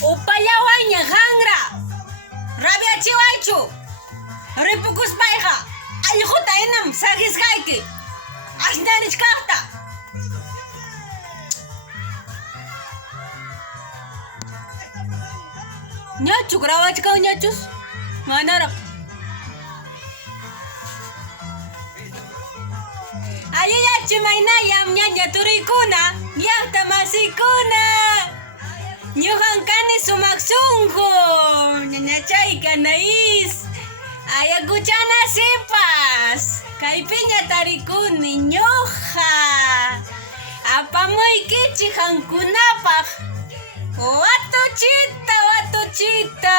Upayawaña hangra. Rabia chiwachu. Ripukus paiha. Aljuta enam sagis kaiki. Asnarich kakta. Nyachu grawach kau nyachus. Manara. Ayaya chimayna yam nyanya turikuna. Yakta masikuna. Nyuhan kani sumaksungo. Nyanya chay kanais. Ayaguchana sipas. Kaipiña tarikuni ñuja. Apamuy kichi hankunapaj. Watuchita, watuchita.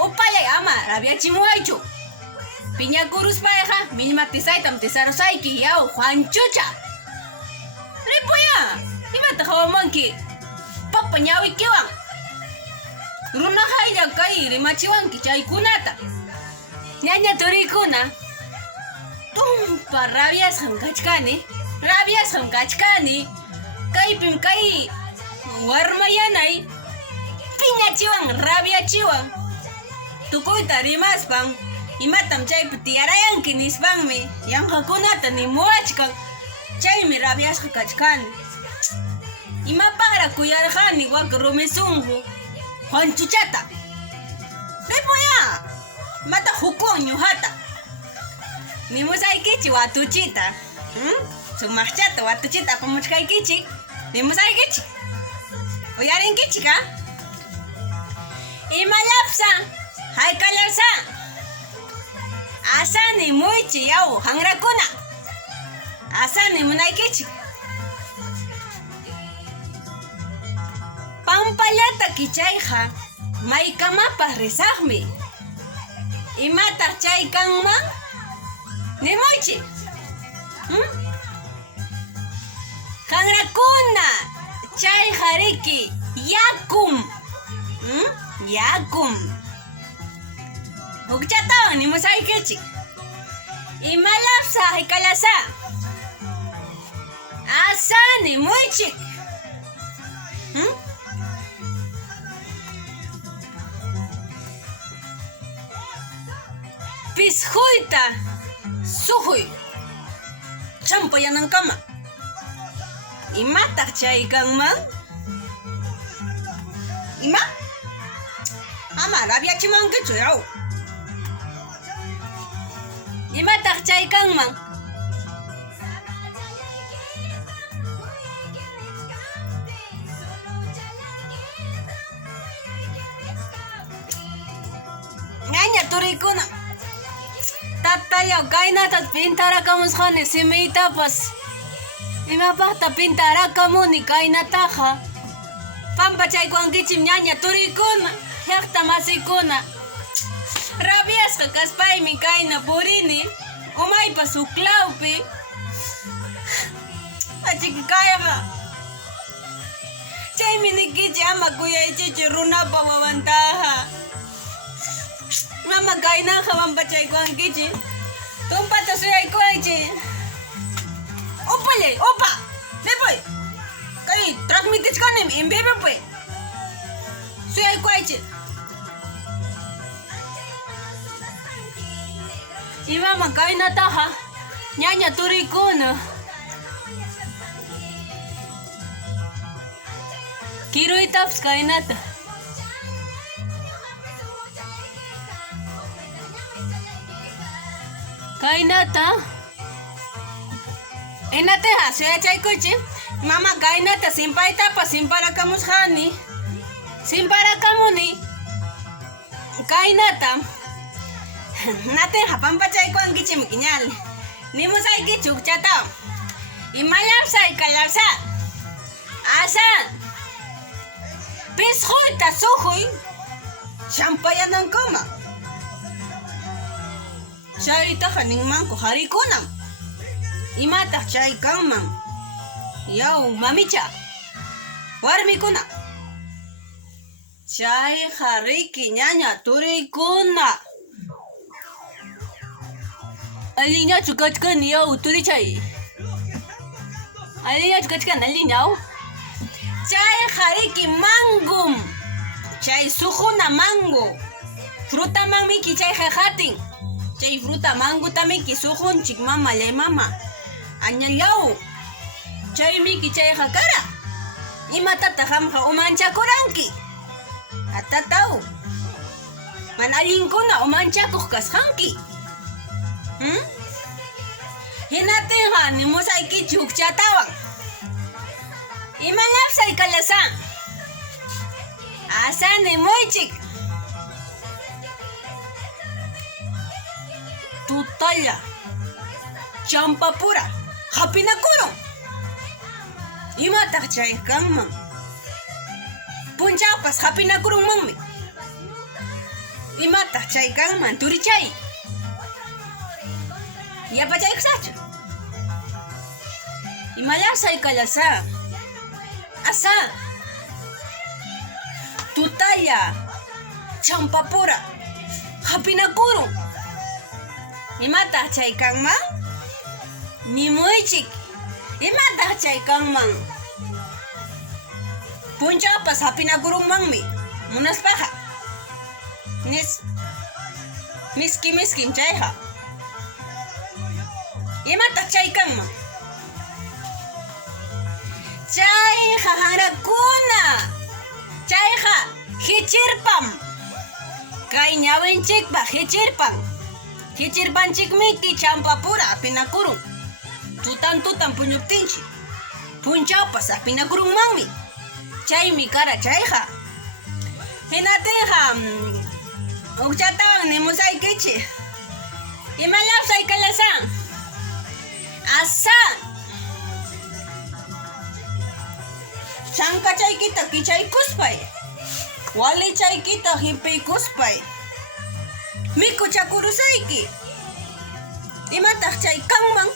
Upalay, ama, rabia chimuaychu. Piña kurus paeja, minimatisaita mtisarosaiki yao, Juanchucha. Ripuya, imata hawamanki. Papa ñawi kiwan. Runa haya kai rimachiwanki chaykunata. Ñaña turikuna. Tumpa rabias hankachkani. Rabias hankachkani. Kaypim kay warmayanay. Piñachiwan, rabiachiwan. Tukuyta rimaspan. Imatam chaypi tiyarayanki nispanmi. Yanqakunata nimuachkan. Chaymi rabias hankachkani. Imapaqra kuyarqani waka rumisungu. Juanchuchata. Ripuya. Mata hukun ñuhata. Nimusaykichi watuchita. Sumachata watuchita apamuchkaykichi. Nimusaykichi. Uyarinkichi ka. Imalapsa. Haykalapsa. Asani muychi yaw hangrakuna. Asani munaykichi. Pampallata kichayja. Maykamapas risaqmi. Imataq chay kanman? Nimuychi. Hangrakuna. Chay hariki. Yakum. Yakum. Hukchatawan nimusaykichi. Imalapsa haykalasa. Asani muychik. Pishuyta suhuy. Champayanankama. Imataq chay kanman? Ima? Ama rabiachimankichu yaw. Imataq chay kanman? Ñaña turikuna. Tatayaw kaynatas pintarakamusqani simiytapas. Imapaqta pintarakamuni kaynataqa. Pampachaykuankichim ñaña turikuna. Llaqta masikuna. Rabiasqa kaspaymi kayna purini. Umaypas uklawpi. Achikikayaqa. Chaymi nikichi ama kuyaychichu runapa wawantaqa. Mama kaynaqa pampachaykuankichi. Tumpata suyaykuaychi. Upallay, upa. Ripuy. Kay transmitichkanim en vivo pues. Suyaykuaychi. Imama kaynataqa ñaña turikuna. Kiruytapas kaynata. Kaynata. Enateja suyachaykuchi. Mama kaynata simpaytapas simparakamusqani. Simparakamuni. Kaynata. Nateja pampachaykuankichimi kiñal. Nimusaykichu ukchata. Imalapsa haykalapsa. Asa. Pishuyta suhuy. Champayanankama. Chaytaqa ninmanku harikuna. Imataq chay kanman? Yaw mamicha. Warmikuna. Chay hariki ñaña turikuna. Aliñachu kachkani yaw turichay. aliyach kachkan alinaw. Chay hariki mangum. Chay sujuna mango. Fruta mami ki chay hatin. Chay fruta mango tami ki sujun chik mama le mama. Añalaw. Chay miki chay hakara. Imatata hamha umanchakuranki. Atataw. Manalinkuna umanchakuq kasqanki. Hinatinqa nimusaykichu hukchatawan. Imalapsay kalasan. Asa nimuychik. Tutalla. Champapura. Hapinakurun. Imataq chay kanman. Punchapas hapinakurunmanmi. Imataq chay kanman turichay. Yapachaykusachu. Imalapsay kalasan. Asa. Tutalla. Champapura. Hapinakurun. Imataq chay kanman? Nimuychik. Imataq chay kanman? Punchapas hapinakurunmanmi. Munaspaqa. Miskin chayqa. Imataq chay kanman? Chayqa harakuna. Chayqa hichirpam. Kay ñawinchikpa hichirpan. Hichirpanchikmiki champapura hapinakurun. Tutan puñuptinchi. Punchapas hapinakurunmanmi. Chaymi kara chayqa. Hinatinqa ukchatawan nimusaykichi. Imalapsay kalasan. Asa. Chankachaykita kichaykuspay. Walichaykita himpiykuspay. Mikuchakurusayki. Imataq chay kanman?